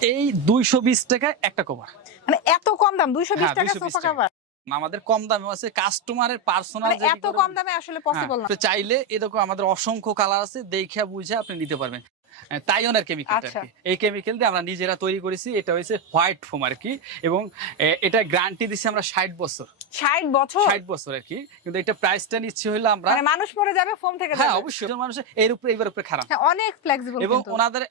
এই দুইশো বিশ টাকা একটা কভার মানে এত কম দাম দুইশো বিশ হ্যাঁ, টাকা। সোফা। আমাদের কম দামে আছে কাস্টমারের পার্সোনাল এত কম দামে আসলে পসিবল না। হ্যাঁ, চাইলে এরকম আমাদের অসংখ্য কালার আছে দেখে বুঝে আপনি নিতে পারবেন। কেমিক্যাল আচ্ছা। এই কেমিক্যাল দিয়ে আমরা নিজেরা তৈরি করেছি এটা হয়েছে হোয়াইট ফোম আর কি। এবং এটা গ্যারান্টি দিচ্ছি আমরা ষাট বছর। ষাট বছর? ষাট বছর আর কি। কিন্তু এটা প্রাইসটা নিচ্ছি হলো আমরা মানে মানুষ যাবে ফোম থেকে হ্যাঁ অবশ্যই। মানুষের এর উপরে এবার উপরে খারাপ। হ্যাঁ অনেক ফ্লেক্সিবল এবং ওনাদের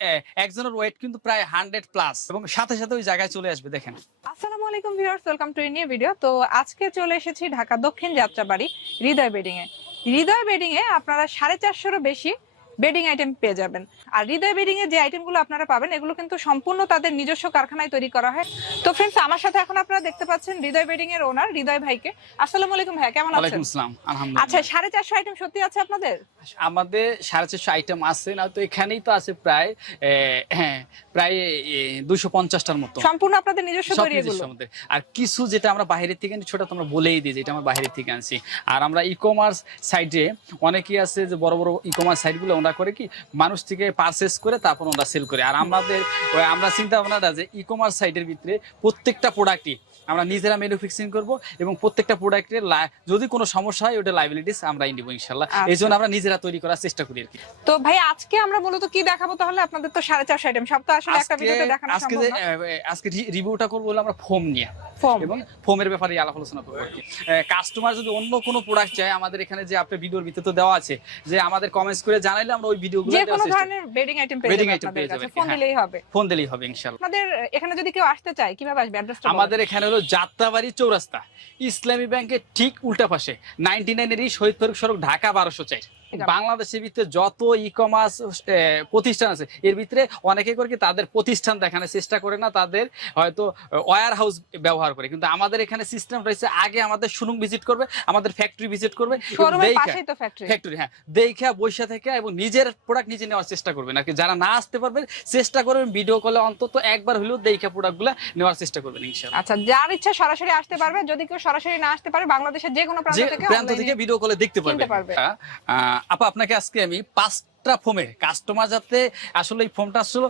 একজনের ওয়েট কিন্তু প্রায় হান্ড্রেড প্লাস এবং সাথে সাথে ওই জায়গায় চলে আসবে দেখেন। আসসালামু আলাইকুম viewers welcome to new video তো আজকে চলে এসেছি ঢাকা দক্ষিণ যাত্রাবাড়ি হৃদয় বেডিং এ হৃদয় বেডিং এ আপনারা সাড়ে চারশোরও বেশি বেডিং আইটেম পেয়ে যাবেন। আর হৃদয় বেডিং এ যে আইটেমগুলো আপনারা পাবেন এগুলো কিন্তু সম্পূর্ণ তাদের নিজস্ব কারখানায় তৈরি করা হয়। তো ফ্রেন্ডস আমার সাথে এখন আপনারা দেখতে পাচ্ছেন হৃদয় বেডিং এর ওনার হৃদয় ভাইকে। আসসালামু আলাইকুম ভাই কেমন আছেন? ওয়ালাইকুম আসসালাম আচ্ছা আলহামদুলিল্লাহ সাড়ে চারশো আইটেম সত্যি আছে আপনাদের? আমাদের সাড়ে চারশো আইটেম আছে না তো এখানেই তো আছে প্রায় হ্যাঁ প্রায় দুশো পঞ্চাশটার মতো। সম্পূর্ণ আপনাদের নিজস্ব তৈরি এগুলো। আর কিছু যেটা আমরা বাইরের থেকে আনছি সেটা তো আমরা বলেই দিই যেটা আমরা বাইরের থেকে আনছি। আর আমরা ই কমার্স সাইটে অনেকেই আছে যে বড় বড় ই কমার্স সাইটগুলো ওরা করে কি মানুষ থেকে পারচেস করে তারপর ওরা সেল করে। আর আমাদের আমরা চিন্তা ভাবনাটা যে ই কমার্স সাইটের ভিতরে প্রত্যেকটা প্রোডাক্টই আমরা নিজেরা ম্যানুফ্যাকচারিং করব এবং প্রত্যেকটা প্রোডাক্টের যদি কোনো সমস্যা হয় ওটা লাইবিলিটিস আমরাই নিব ইনশাল্লাহ। আচ্ছা। এই জন্য আমরা নিজেরা তৈরি করার চেষ্টা করি আর কি। তো ভাই আজকে আমরা মূলত কি দেখাবো তাহলে? আপনাদের তো সাড়ে চারশো আইটেম সব তো আসলে একটা ভিডিওতে দেখানো আজকে আজকে রিভিউটা করব হলো আমরা ফোম নিয়ে। ফোম এবং ফোমের ব্যাপারে আলাপ আলোচনা করব কাস্টমার যদি অন্য কোনো প্রোডাক্ট চায় আমাদের এখানে যে আপনার ভিডিওর ভিতরে তো দেওয়া আছে যে আমাদের কমেন্টস করে জানাইলে আমরা ওই ভিডিওগুলো যে কোনো ধরনের বেডিং আইটেম পেয়ে যাবেন আপনাদের কাছে। ফোন হ্যাঁ। দিলেই হবে। ফোন দিলেই হবে ইনশাআল্লাহ। আপনাদের এখানে যদি কেউ আসতে চায় কীভাবে আসবে? অ্যাড্রেসটা আমাদের এখানে হলো যাত্রাবাড়ি চৌরাস্তা ইসলামী ব্যাংকের ঠিক উল্টা পাশে নাইনটি নাইনের শহীদ ফারুক সড়ক ঢাকা বারোশো চাই বাংলাদেশের ভিতরে যত ই কমার্স প্রতিষ্ঠান আছে এর ভিতরে অনেকে করে কি তাদের প্রতিষ্ঠান দেখানোর চেষ্টা করে না তাদের হয়তো ওয়ার হাউস ব্যবহার করে। কিন্তু আমাদের এখানে সিস্টেম রয়েছে আগে আমাদের শুনুন ভিজিট করবে আমাদের ফ্যাক্টরি ভিজিট করবে ফ্যাক্টরি হ্যাঁ। দেখা বৈশা থেকে এবং নিজের প্রোডাক্ট নিজে নেওয়ার চেষ্টা করবেন। আর কি যারা না আসতে পারবেন চেষ্টা করবেন ভিডিও কলে অন্তত একবার হলেও দেখা প্রোডাক্টগুলো নেওয়ার চেষ্টা করবেন ইনশাআল্লাহ। আচ্ছা যার ইচ্ছা সরাসরি আসতে পারবে যদি কেউ সরাসরি না আসতে পারে বাংলাদেশের যে কোনো প্রান্ত থেকে ভিডিও কলে দেখতে পারবে। আহ, আপা আপনাকে আজকে আমি পাঁচটা ফোমের কাস্টমার যাতে আসলে এই ফোমটা আসলে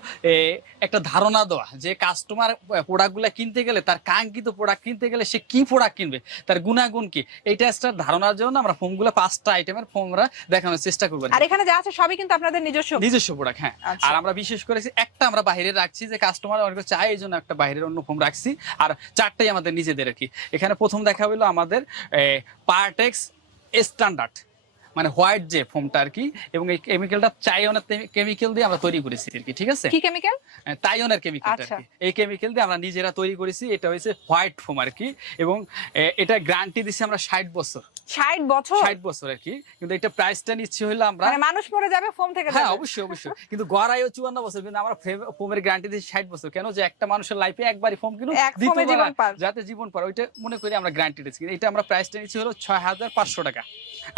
একটা ধারণা দেওয়া যে কাস্টমার প্রোডাক্টগুলো কিনতে গেলে তার কাঙ্ক্ষিত প্রোডাক্ট কিনতে গেলে সে কি প্রোডাক্ট কিনবে তার গুণাগুণ কি? এইটা একটা ধারণার জন্য আমরা ফোমগুলো পাঁচটা আইটেমের ফোমরা দেখানোর চেষ্টা করব। আর এখানে যা আছে সবই কিন্তু আপনাদের নিজস্ব। নিজস্ব প্রোডাক্ট হ্যাঁ। আচ্ছা। আর আমরা বিশেষ করেছি একটা আমরা বাইরে রাখছি যে কাস্টমার অনেক চায় এই জন্য একটা বাইরের অন্য ফোম রাখছি আর চারটাই আমাদের নিজেদের আর কি। এখানে প্রথম দেখা হলো আমাদের পার্টেক্স স্ট্যান্ডার্ড মানে হোয়াইট যে ফোমটা আর কি এবং এই কেমিক্যালটা চাইনের কেমিক্যাল দিয়ে আমরা তৈরি করেছি আর কি ঠিক আছে? কি কেমিক্যাল তাইনের কেমিক্যাল আর আচ্ছা। কি এই কেমিক্যাল দিয়ে আমরা নিজেরা তৈরি করেছি এটা হয়েছে হোয়াইট ফোম আর কি এবং এটা গ্যারান্টি দিচ্ছি আমরা ষাট বছর। ষাট বছর? ষাট বছর আর কি কিন্তু এটা প্রাইসটা নিচ্ছি হলো আমরা মানে মানুষ মরে যাবে ফোম থেকে হ্যাঁ অবশ্যই অবশ্যই। কিন্তু গড়াইও চুয়ান্ন বছর কিন্তু আমরা ফোমের গ্যারান্টি দিচ্ছি ষাট বছর। কেন যে একটা মানুষের লাইফে একবারই ফোম জীবন পার। যাতে জীবন পার। ওইটা মনে করি আমরা গ্যারান্টি দিচ্ছি এটা আমরা প্রাইসটা নিচ্ছি হলো ছয় হাজার পাঁচশো টাকা।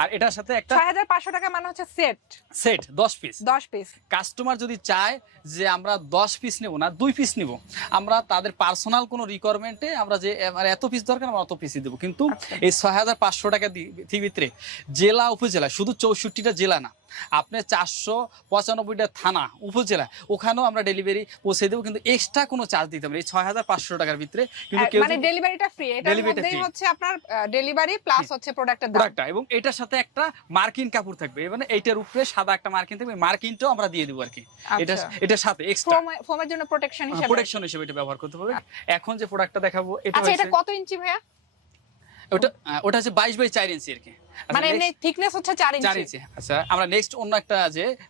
আর এটার সাথে হাজার পাঁচশো টাকা মানে হচ্ছে সেট সেট দশ পিস দশ পিস কাস্টমার যদি চায় যে আমরা দশ পিস নেব না দুই পিস নেব আমরা তাদের পার্সোনাল কোনো রিকোয়ারমেন্টে আমরা যে আমার এত পিস দরকার আমরা অত পিসই দেবো। কিন্তু আচ্ছা। এই ছয় হাজার পাঁচশো টাকা দি- দি- ভিতরে জেলা উপজেলা শুধু চৌষট্টিটা জেলা না আপনি চারশো পঁচানব্বইটা থানা উপজেলা ওখানেও আমরা ডেলিভারি পৌঁছে দেবো কিন্তু এক্সট্রা কোনো চার্জ দিতে। এই ছয় হাজার পাঁচশো টাকার ভিতরে কিন্তু মানে ডেলিভারিটা ফ্রি এটার মধ্যেই হচ্ছে আপনার ডেলিভারি প্লাস হচ্ছে প্রোডাক্টের দাম। এবং এটার সাথে একটা মার্কিন কাপড় থাকবে মানে এইটার উপরে সাদা একটা মার্কিন থাকবে মার্কিনটাও আমরা দিয়ে দেবো আর কি এটা আচ্ছা। এটার সাথে এক্সট্রা ফোম- ফোমের জন্য প্রোটেকশন হিসেবে। প্রোটেকশন হিসেবে এটা ব্যবহার করতে পারবে এখন যে প্রোডাক্টটা দেখাবো এটা আচ্ছা এটা কত ইঞ্চি ভাইয়া? ওটা ওটা হচ্ছে বাইশ বাই চার ইঞ্চি আর কি। আচ্ছা, মানে এমনি থিকনেস হচ্ছে ইঞ্চি। আচ্ছা আমরা নেক্সট অন্য একটা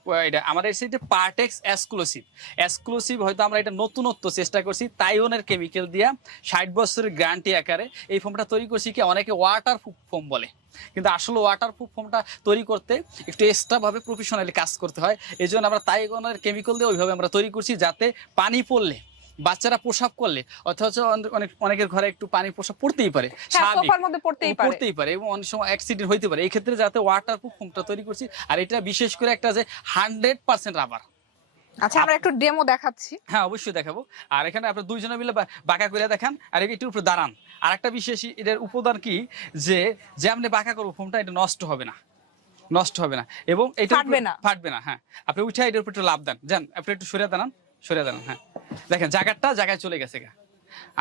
ও, এটা আমাদের সেটা পার্টেক্স এক্সক্লুসিভ এক্সক্লুসিভ হয়তো আমরা এটা নতুনত্ব চেষ্টা করছি তাইওনের কেমিক্যাল দিয়া ষাট বছরের গ্যারান্টি আকারে। এই ফোমটা তৈরি করছি কি অনেকে ওয়াটার ফোম বলে। কিন্তু আসলে ওয়াটার প্রুফ ফোমটা তৈরি করতে একটু এক্সট্রা ভাবে প্রফেশনালি কাজ করতে হয়। এই জন্য আমরা তাইওনের কেমিক্যাল দিয়ে ওইভাবে আমরা তৈরি করছি যাতে পানি পড়লে বাচ্চারা প্রসাব করলে অথচ অনেক- অনেক অনেকের ঘরে একটু পানি প্রসাব পড়তেই পারে হ্যাঁ। সোফার মধ্যে পড়তেই পারে। এবং অনেক সময় অ্যাক্সিডেন্ট হইতে পারে। এই ক্ষেত্রে যাতে ওয়াটার প্রুফ ফোমটা তৈরি করছি আর এটা বিশেষ করে একটা যে হান্ড্রেড পার্সেন্ট রাবার আচ্ছা আমরা একটু ডেমো দেখাচ্ছি। হ্যাঁ অবশ্যই দেখাবো। আর এখানে আপনার দুইজনে মিলে বাঁকা করে দেখান। আর উপরে দাঁড়ান। আর একটা বিশেষ এটার উপাদান কি? যে যে আপনি বাঁকা করব ফোমটা এটা নষ্ট হবে না। নষ্ট হবে না। এবং এটা ফাটবে না। ফাটবে না হ্যাঁ। আপনি উঠে এটার উপর একটু লাভ দেন। যান আপনি একটু সরিয়ে দাঁড়ান। সরিয়ে দাঁড়ান হ্যাঁ। দেখেন জায়গাটা জায়গায় চলে গেছে গা।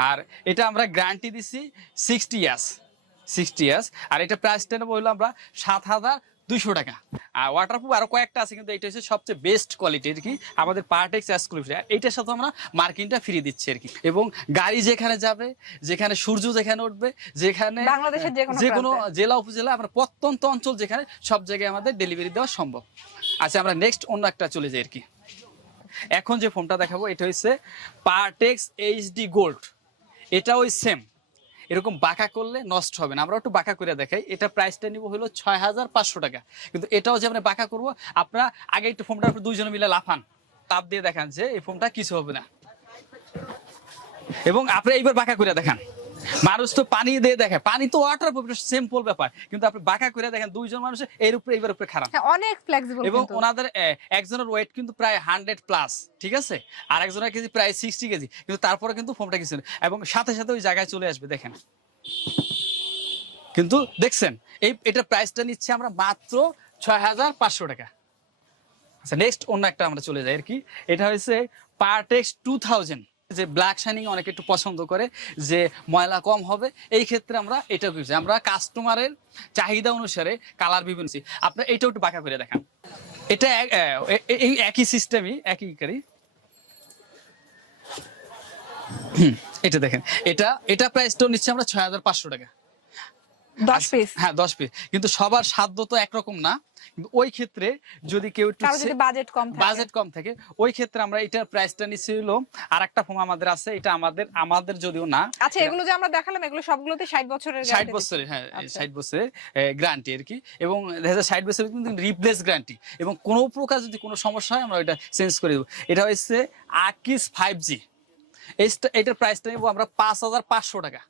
আর এটা আমরা গ্যারান্টি দিচ্ছি সিক্সটি ইয়ার্স সিক্সটি ইয়ার্স আর এটা প্রাইসটা নেব হলো আমরা সাত হাজার দুইশো টাকা। আর ওয়াটারপ্রুফ আরও কয়েকটা আছে কিন্তু এটা হচ্ছে সবচেয়ে বেস্ট কোয়ালিটির কি? আমাদের পার্টেক্স এক্সক্লুসিভ এইটার সাথে আমরা মার্কিংটা ফ্রি দিচ্ছি আর কি। এবং গাড়ি যেখানে যাবে যেখানে সূর্য যেখানে উঠবে যেখানে বাংলাদেশের যে কোনো। জেলা উপজেলা আমরা প্রত্যন্ত অঞ্চল যেখানে সব জায়গায় আমাদের ডেলিভারি দেওয়া সম্ভব। আচ্ছা আমরা নেক্সট অন্য একটা চলে যাই আর কি। এখন যে ফোনটা দেখাবো, এটা হচ্ছে পার্টেক্স এইচডি গোল্ড এটা ওই সেম এরকম বাঁকা করলে নষ্ট হবে না। আমরা একটু বাঁকা করে দেখাই। এটা প্রাইসটা নিব হলো ছয় হাজার পাঁচশো টাকা। কিন্তু এটাও যে আমরা বাঁকা করব, আপনারা আগে একটু ফোনটা আপনি দুইজনে মিলে লাফান। তাপ দিয়ে দেখান যে এই ফোনটা কিছু হবে না। এবং আপনি এইবার বাঁকা করে দেখান। মানুষ তো পানি দিয়ে দেখে পানি তো ওয়াটার সিম্পল ব্যাপার। কিন্তু আপনি বাঁকা করে দেখেন দুইজন মানুষ এর উপরে এইবার উপরে খারাপ। হ্যাঁ অনেক ফ্লেক্সিবল এবং ওনাদের একজনের ওয়েট কিন্তু প্রায় হান্ড্রেড প্লাস ঠিক আছে? আর একজনের কেজি প্রায় সিক্সটি কেজি। কিন্তু তারপরে কিন্তু ফোনটা কিছু এবং সাথে সাথে ওই জায়গায় চলে আসবে দেখেন। কিন্তু দেখছেন এই এটা প্রাইসটা নিচ্ছে আমরা মাত্র ছয় হাজার পাঁচশো টাকা। আচ্ছা নেক্সট অন্য একটা আমরা চলে যাই আর কি। এটা হচ্ছে পার্টেক্স টু থাউজেন্ড যে ব্ল্যাক শাইনিং অনেকে একটু পছন্দ করে যে ময়লা কম হবে এই ক্ষেত্রে আমরা এটা করছি আমরা কাস্টমারের চাহিদা অনুসারে কালার বিভিন্ন আপনার এটা একটু বাঁকা করে দেখান। এটা এই একই সিস্টেমই একই হুম, এটা দেখেন। এটা এটা প্রাইসটাও নিচ্ছে আমরা ছয় হাজার পাঁচশো টাকা। দশ পিস হ্যাঁ দশ পিস কিন্তু সবার সাধ্য তো একরকম না। কিন্তু ওই ক্ষেত্রে যদি কেউ একটু বাজেট কম থাকে। বাজেট কম থাকে ওই ক্ষেত্রে আমরা এটার প্রাইসটা নিচ্ছি হলো আর একটা ফোন আমাদের আছে এটা আমাদের আমাদের যদিও না আচ্ছা এগুলো যে আমরা দেখালাম এগুলো সবগুলোতে ষাট বছরের ষাট guarantee বছরের হ্যাঁ আচ্ছা। ষাট বছরের গ্যারান্টি আর কি। এবং দেখা যায় ষাট বছরের কিন্তু রিপ্লেস গ্যারান্টি এবং কোনো প্রকার যদি কোনো সমস্যা হয় আমরা ওইটা চেঞ্জ করে দেবো। এটা হচ্ছে আকিস ফাইভ জি এটার প্রাইসটা নেব আমরা পাঁচ হাজার পাঁচশো টাকা।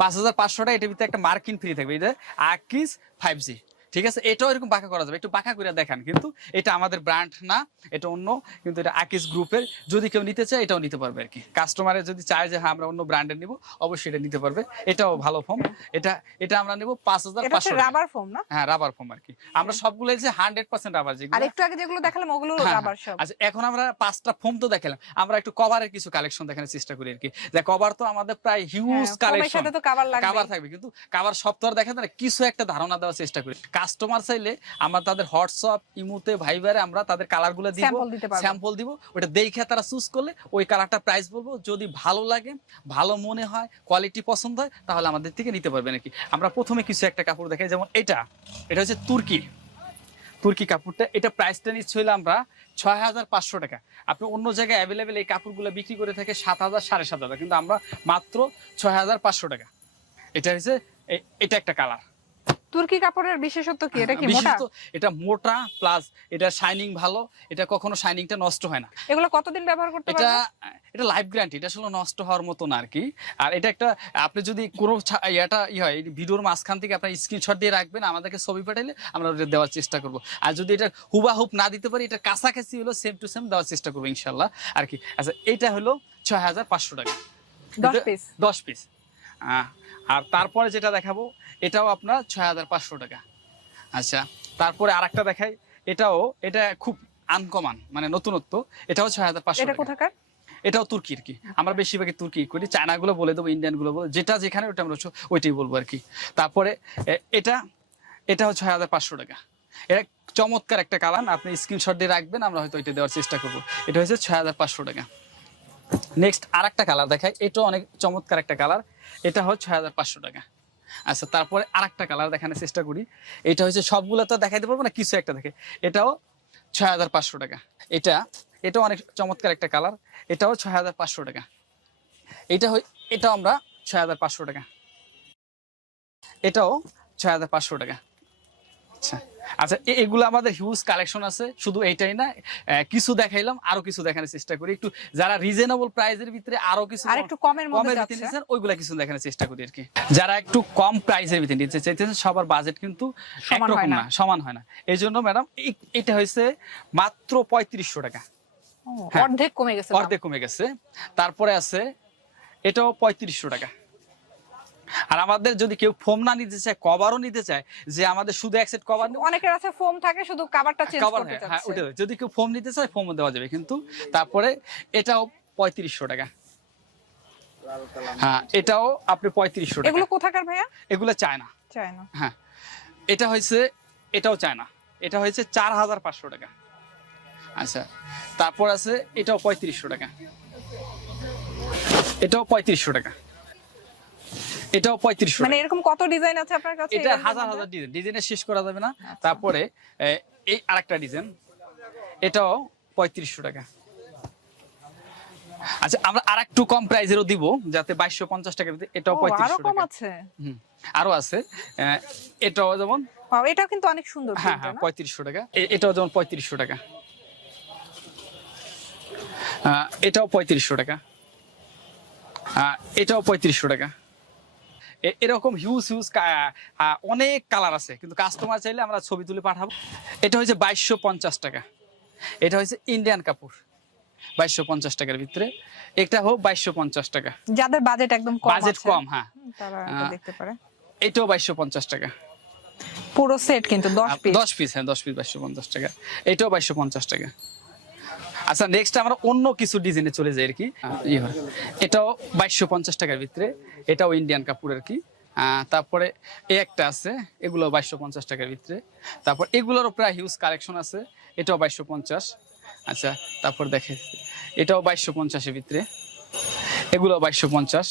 পাঁচ হাজার পাঁচশোটা এটার ভিতরে একটা মার্কিন ফ্রি থাকবে। এটা আকিস ফাইভ জি ঠিক আছে? এটাও এরকম বাঁকা করা যাবে। একটু বাঁকা করে দেখান কিন্তু এটা আমাদের ব্র্যান্ড না এটা অন্য কিন্তু এটা আকিস গ্রুপের যদি কেউ নিতে চায় এটাও নিতে পারবে আর কি কাস্টমারের যদি চায় যে হ্যাঁ আমরা অন্য ব্র্যান্ডের নিব অবশ্যই এটা নিতে পারবে। এটাও ভালো ফোন এটা এটা আমরা নেব পাঁচ হাজার পাঁচশো রাবার ফোম না? হ্যাঁ রাবার ফোম আর কি আমরা সবগুলো যে হান্ড্রেড পার্সেন্ট রাবার আর যেগুলো একটু আগে যেগুলো দেখালাম ওগুলো হ্যাঁ, রাবার সব আচ্ছা এখন আমরা পাঁচটা ফোম তো দেখালাম। আমরা একটু কভারের কিছু কালেকশন দেখানোর চেষ্টা করি আর কি যে কভার তো আমাদের প্রায় হিউজ হ্যাঁ, কালেকশন সাথে তো কাভার লাগবে কাভার থাকবে কিন্তু কভার সব তো আর দেখা যায় না। কিছু একটা ধারণা দেওয়ার চেষ্টা করি। কাস্টমার চাইলে আমরা তাদের হোয়াটসঅ্যাপ ইমুতে ভাইবারে আমরা তাদের কালারগুলো দিব স্যাম্পল দিব ওটা দেখে তারা চুজ করলে ওই কালারটা প্রাইস বলব। যদি ভালো লাগে ভালো মনে হয় কোয়ালিটি পছন্দ হয় তাহলে আমাদের থেকে নিতে পারবে নাকি আমরা প্রথমে কিছু একটা কাপড় দেখাই যেমন এটা। এটা হচ্ছে তুর্কি। তুর্কি কাপড়টা এটা প্রাইসটা নিচ্ছে হলো আমরা ছয় হাজার পাঁচশো টাকা। আপনি অন্য জায়গায় অ্যাভেলেবেল এই কাপড়গুলো বিক্রি করে থাকে সাত হাজার সাড়ে সাত হাজার কিন্তু আমরা মাত্র ছয় হাজার পাঁচশো টাকা। এটা হচ্ছে এটা একটা কালার তুর্কি কাপড়ের বিশেষত্ব কি? এটা কি মোটা? এটা মোটা প্লাস এটা শাইনিং ভালো এটা কখনো শাইনিংটা নষ্ট হয় না। এগুলো কতদিন ব্যবহার করতে এটা এটা লাইফ গ্যারান্টি এটা আসলে নষ্ট হওয়ার মতো না আর কি আর এটা একটা আপনি যদি কোনো ইয়েটা ই হয় ভিডিওর মাঝখান থেকে আপনার স্ক্রিনশট দিয়ে রাখবেন আমাদেরকে ছবি পাঠাইলে আমরা ওটা দেওয়ার চেষ্টা করব। আর যদি এটা হুবাহুব না দিতে পারি এটা কাছাকাছি হলো সেম টু সেম দেওয়ার চেষ্টা করব ইনশাল্লাহ আর কি আচ্ছা এটা হলো ছয় হাজার পাঁচশো টাকা। দশ এটা- পিস দশ পিস আর তারপরে যেটা দেখাবো এটাও আপনার ছয় হাজার পাঁচশো টাকা। আচ্ছা তারপরে আরেকটা দেখাই এটাও এটা খুব আনকমান মানে নতুনত্ব এটাও ছয় হাজার পাঁচশো এটা টাকা। কোথাকার? এটাও আর কি। আমরা বেশিরভাগই তুর্কি করি চায়নাগুলো বলে দেবো ইন্ডিয়ানগুলো বলে যেটা যেখানে ওটা আমরা ওইটাই বলব আর কি। তারপরে এটা এটা হচ্ছে ছয় হাজার পাঁচশো টাকা। এটা চমৎকার একটা কালান আপনি স্ক্রিনশট দিয়ে রাখবেন আমরা হয়তো এটা দেওয়ার চেষ্টা করব। এটা হচ্ছে ছয় হাজার পাঁচশো টাকা। নেক্সট আর একটা কালার দেখাই। এটাও অনেক চমৎকার একটা কালার এটা হচ্ছে ছয় হাজার পাঁচশো টাকা। আচ্ছা তারপরে আর একটা কালার দেখানোর চেষ্টা করি। এটা হচ্ছে সবগুলো তো দেখাইতে পারব না, কিছু একটা দেখে এটাও ছয় হাজার পাঁচশো টাকা। এটা, এটাও অনেক চমৎকার একটা কালার এটাও ছয় হাজার পাঁচশো টাকা। এটা এটাও আমরা ছয় হাজার পাঁচশো টাকা। এটাও ছয় হাজার পাঁচশো টাকা। আচ্ছা। আচ্ছা এগুলো আমাদের হিউজ কালেকশন আছে শুধু এইটাই না কিছু দেখাইলাম আরও কিছু দেখানোর চেষ্টা করি। একটু যারা রিজনেবল প্রাইসের ভিতরে আরও কিছু আর একটু কমের মধ্যে কমের ভিতরে যাচ্ছে ওইগুলা কিছু দেখানোর চেষ্টা করি আর কি। যারা একটু কম প্রাইসের ভিতরে নিতে চাইতেছেন সবার বাজেট কিন্তু সমান হয় একরকম না। সমান হয় না। এই জন্য ম্যাডাম এটা হয়েছে মাত্র পঁয়ত্রিশশো টাকা। হ্যাঁ। অর্ধেক কমে গেছে অর্ধেক কমে গেছে। তারপরে আছে এটাও পঁয়ত্রিশশো টাকা। আর আমাদের যদি কেউ ফোম না নিতে চায় কভারও নিতে চায় যে আমাদের শুধু একসেট কভার অনেকের আছে ফোম থাকে শুধু কাভারটা চেঞ্জ করতে হ্যাঁ ওটা যদি কেউ ফোম নিতে চায় ফোমও দেওয়া যাবে। কিন্তু তারপরে এটাও পঁয়ত্রিশশো টাকা। হ্যাঁ এটাও আপনি পঁয়ত্রিশশো টাকা। এগুলো কোথাকার ভাইয়া? এগুলো চায় না চায় না হ্যাঁ এটা হয়েছে এটাও চায় না এটা হয়েছে চার হাজার পাঁচশো টাকা। আচ্ছা তারপর আছে এটাও পঁয়ত্রিশশো টাকা। এটাও পঁয়ত্রিশশো টাকা। এটাও পঁয়ত্রিশশো মানে এরকম কত ডিজাইন আছে আপনার কাছে? এটা হাজার হাজার ডিজাইন ডিজাইনে শেষ করা যাবে না। আচ্ছা। তারপরে এই আরেকটা ডিজাইন এটাও পঁয়ত্রিশশো টাকা। আচ্ছা আমরা আর একটু কম প্রাইজেরও দিব যাতে বাইশশো পঞ্চাশ টাকা এটাও আরও পঁয়ত্রিশশো কম আছে। আরও আছে। এটাও যেমন এটাও কিন্তু অনেক সুন্দর হ্যাঁ হ্যাঁ পঁয়ত্রিশশো টাকা। এটাও যেমন পঁয়ত্রিশশো টাকা। এটাও পঁয়ত্রিশশো টাকা। এটাও পঁয়ত্রিশশো টাকা। এরকম হিউজ হিউজ অনেক কালার আছে। কিন্তু কাস্টমার চাইলে আমরা ছবি তুলে পাঠাবো। এটা হচ্ছে বাইশশো পঞ্চাশ টাকা। এটা হচ্ছে ইন্ডিয়ান কাপড়। বাইশশো পঞ্চাশ টাকার ভিতরে। এটা হোক বাইশশো পঞ্চাশ টাকা। যাদের বাজেট একদম বাজেট কম হ্যাঁ। দেখতে পারে। এটাও বাইশশো পঞ্চাশ টাকা। পুরো সেট কিন্তু 10 পিস দশ পিস হ্যাঁ দশ পিস বাইশশো পঞ্চাশ টাকা। এটাও বাইশশো পঞ্চাশ টাকা। আচ্ছা নেক্সট আমরা অন্য কিছু ডিজাইনে চলে যাই আর কি। এটাও বাইশশো পঞ্চাশ টাকার ভিতরে। এটাও ইন্ডিয়ান কাপড় আর কি। তারপরে এ একটা আছে, এগুলো বাইশশো পঞ্চাশ টাকার ভিতরে। তারপর এগুলোরও প্রায় হিউজ কালেকশন আছে। এটাও বাইশশো পঞ্চাশ। আচ্ছা তারপর দেখে। এটাও বাইশশো পঞ্চাশের ভিতরে। এগুলো বাইশশো পঞ্চাশ।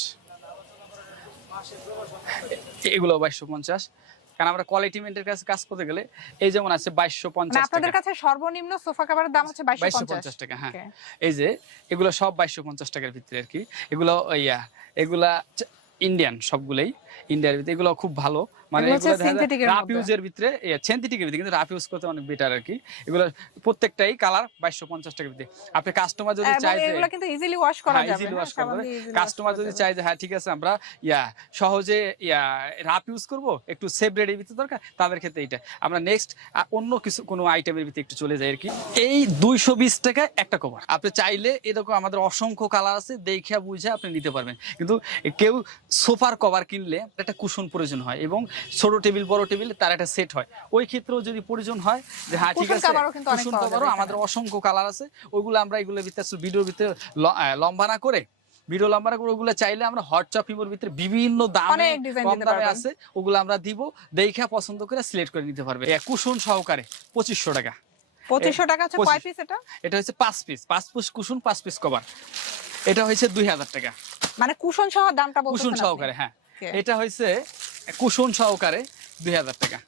এগুলো বাইশশো পঞ্চাশ। কারণ আমরা কোয়ালিটি মেন্টের কাছে কাজ করতে গেলে এই যেমন আছে বাইশশো মানে পঞ্চাশ আপনাদের কাছে সর্বনিম্ন সোফা কাভারের দাম হচ্ছে বাইশশো 2250 পঞ্চাশ টাকা হ্যাঁ। এই যে এগুলো সব বাইশশো পঞ্চাশ টাকার ভিতরে আর কি। এগুলো ইয়া এগুলা ইন্ডিয়ান সবগুলোই। ইন্ডিয়ার ভিতরে এগুলো খুব ভালো। মানে ভিতরে সিনথেটিকের ভিতরে কিন্তু রাফ ইউজ করতে অনেক বেটার আর কি এগুলো প্রত্যেকটাই কালার টাকার ভিতরে। আপনি কাস্টমার যদি চাই যে এগুলো কিন্তু ইজিলি ওয়াশ করা হ্যাঁ, যাবে। easily না? করা যাবে। কাস্টমার যদি চাই যে হ্যাঁ ঠিক আছে আমরা ইয়া সহজে ইয়া রাপ ইউজ করব একটু রেডের ভিতরে দরকার তাদের ক্ষেত্রে এইটা। আমরা নেক্সট অন্য কিছু কোনো আইটেমের ভিতরে একটু চলে যাই আর কি এই দুইশো বিশ টাকায় একটা কভার আপনি চাইলে এরকম আমাদের অসংখ্য কালার আছে দেখে বুঝে আপনি নিতে পারবেন। কিন্তু কেউ সোফার কভার কিনলে একটা কুশন প্রয়োজন হয় এবং ছোট টেবিল বড় টেবিল তার একটা সেট হয়। ওই ক্ষেত্রেও যদি প্রয়োজন হয় যে হ্যাঁ ঠিক আছে আমাদের অসংখ্য কালার আছে। ওইগুলো আমরা এগুলোর ভিতরে ভিডিওর ভিতরে লম্বা না করে ভিডিও লম্বা না করে ওগুলো চাইলে আমরা ভিতরে বিভিন্ন দামে কম দামে আছে ওগুলো আমরা দিব। দেখা পছন্দ করে সিলেক্ট করে নিতে পারবে। কুশন সহকারে পঁচিশশো টাকা। পঁচিশশো টাকা হচ্ছে কয় পিস এটা? এটা হচ্ছে পাঁচ পিস পাঁচ পিস কুশন পাঁচ পিস কভার এটা হয়েছে দুই হাজার টাকা। মানে কুশন সহ দামটা কুশন সহকারে হ্যাঁ। এটা হয়েছে কুশন সহকারে দুই হাজার টাকা।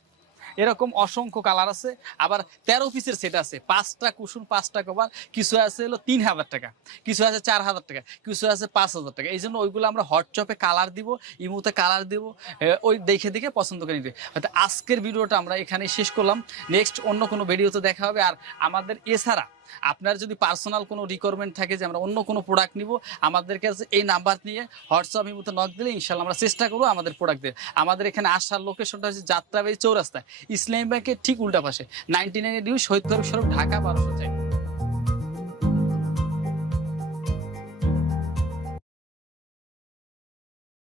এরকম অসংখ্য কালার আছে, আবার তেরো পিসের সেট আছে। পাঁচটা কুশন পাঁচটা কভার, কিছু আছে হলো তিন হাজার টাকা, কিছু আছে চার হাজার টাকা, কিছু আছে পাঁচ হাজার টাকা। এই জন্য ওইগুলো আমরা চপে কালার দিব ইমুতে কালার দিব ওই দেখে দেখে পছন্দ করে নিতে। হয়তো আজকের ভিডিওটা আমরা এখানে শেষ করলাম। নেক্সট অন্য কোনো ভিডিওতে দেখা হবে। আর আমাদের এছাড়া আপনার যদি পার্সোনাল কোনো রিকোয়ারমেন্ট থাকে যে আমরা অন্য কোনো প্রোডাক্ট নিব, আমাদের কাছে এই নাম্বার নিয়ে হোয়াটসঅ্যাপ ইমুতে নক দিলে ইনশাল্লাহ আমরা চেষ্টা করব আমাদের প্রোডাক্ট দিয়ে আমাদের এখানে আসার লোকেশনটা হচ্ছে যাত্রাবাড়ি চৌরাস্তা ইসলামী ব্যাংকের ঠিক উল্টা পাশে। নাইনটি নাইনের নিউজ শহীদ সড়ক, ঢাকা বারোশো চাই